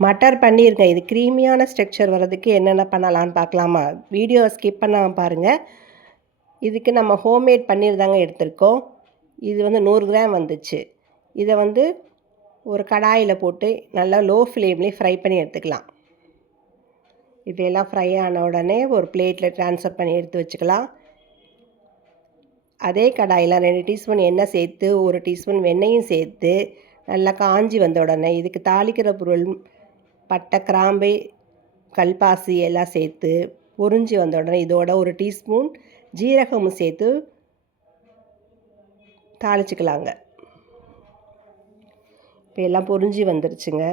மட்டர் பன்னீருங்க. இது க்ரீமியான ஸ்ட்ரக்சர் வர்றதுக்கு என்னென்ன பண்ணலான்னு பார்க்கலாமா? வீடியோவை ஸ்கிப் பண்ணாமல் பாருங்கள். இதுக்கு நம்ம ஹோம்மேட் பன்னீர் தாங்க எடுத்திருக்கோம். இது வந்து 100 கிராம் வந்துச்சு. இதை வந்து ஒரு கடாயில் போட்டு நல்லா லோ ஃப்ளேம்லேயே ஃப்ரை பண்ணி எடுத்துக்கலாம். இப்போ எல்லாம் ஃப்ரை ஆன உடனே ஒரு பிளேட்டில் ட்ரான்ஸ்ஃபர் பண்ணி எடுத்து வச்சுக்கலாம். அதே கடாயில் 2 டீஸ்பூன் எண்ணெய் சேர்த்து 1 டீஸ்பூன் வெண்ணெயும் சேர்த்து நல்லா காஞ்சி வந்த உடனே இதுக்கு தாளிக்கிற பொருள் பட்டை, கிராம்பு, கல்பாசி எல்லாம் சேர்த்து பொரிஞ்சு வந்த உடனே இதோட 1 டீஸ்பூன் ஜீரகமும் சேர்த்து தாளிச்சுக்கலாங்க. இப்போ எல்லாம் பொரிஞ்சு வந்துருச்சுங்க.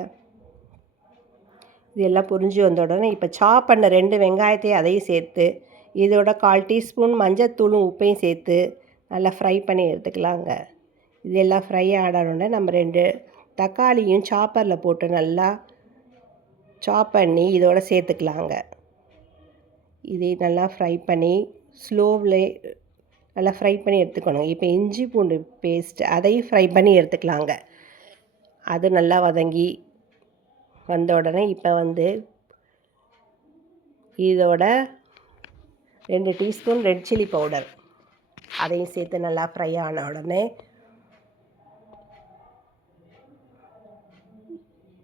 இது எல்லாம் பொரிஞ்சு வந்த உடனே இப்போ சாப் பண்ண 2 வெங்காயத்தையும் அதையும் சேர்த்து இதோட 1/4 டீஸ்பூன் மஞ்சத்தூளும் உப்பையும் சேர்த்து நல்லா ஃப்ரை பண்ணி எடுத்துக்கலாங்க. இது எல்லாம் ஃப்ரை ஆனோடனே நம்ம 2 தக்காளியும் சாப்பரில் போட்டு நல்லா சாப் பண்ணி இதோட சேர்த்துக்கலாங்க. இதை நல்லா ஃப்ரை பண்ணி ஸ்லோவில் நல்லா ஃப்ரை பண்ணி எடுத்துக்கணும். இப்போ இஞ்சி பூண்டு பேஸ்ட் அதையும் ஃப்ரை பண்ணி எடுத்துக்கலாங்க. அது நல்லா வதங்கி வந்த உடனே இப்போ வந்து இதோட 2 டீஸ்பூன் ரெட் சில்லி பவுடர் அதையும் சேர்த்து நல்லா ஃப்ரை ஆன உடனே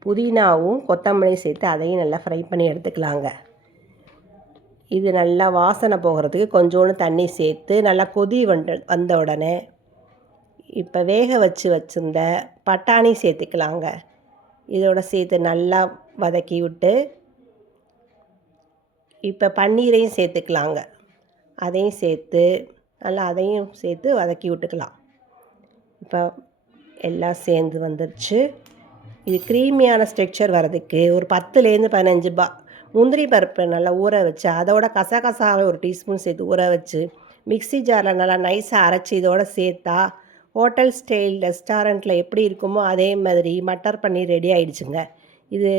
புதினாவும் கொத்தமல்லியும் சேர்த்து அதையும் நல்லா ஃப்ரை பண்ணி எடுத்துக்கலாங்க. இது நல்லா வாசனை போகிறதுக்கு கொஞ்சோண்டு தண்ணி சேர்த்து நல்லா கொதி வந்த உடனே இப்போ வேக வச்சுருந்த பட்டாணி சேர்த்துக்கலாங்க. இதோட சேர்த்து நல்லா வதக்கி விட்டு இப்போ பன்னீரையும் சேர்த்துக்கலாங்க. அதையும் சேர்த்து நல்லா அதையும் சேர்த்து வதக்கி விட்டுக்கலாம். இப்போ எல்லாம் சேர்ந்து வந்துடுச்சு. இது க்ரீமியான ஸ்ட்ரக்சர் வர்றதுக்கு ஒரு 10லேருந்து 15 முந்திரி பருப்பு நல்லா ஊற வச்சு அதோட கசகசாவை 1 டீஸ்பூன் சேர்த்து ஊற வச்சு மிக்ஸி ஜாரில் நல்லா நைஸாக அரைச்சி இதோட சேர்த்தா ஹோட்டல் ஸ்டைல் ரெஸ்டாரண்ட்டில் எப்படி இருக்குமோ அதே மாதிரி மட்டர் பன்னீர் ரெடி ஆகிடுச்சுங்க. இது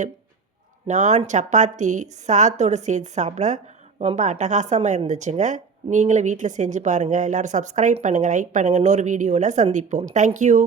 நான், சப்பாத்தி, சாத்தோடு சேர்த்து சாப்பிட ரொம்ப அட்டகாசமாக இருந்துச்சுங்க. நீங்களும் வீட்டில் செஞ்சு பாருங்கள். எல்லோரும் சப்ஸ்கிரைப் பண்ணுங்கள், லைக் பண்ணுங்கள். இன்னொரு வீடியோவில் சந்திப்போம். தேங்க்யூ.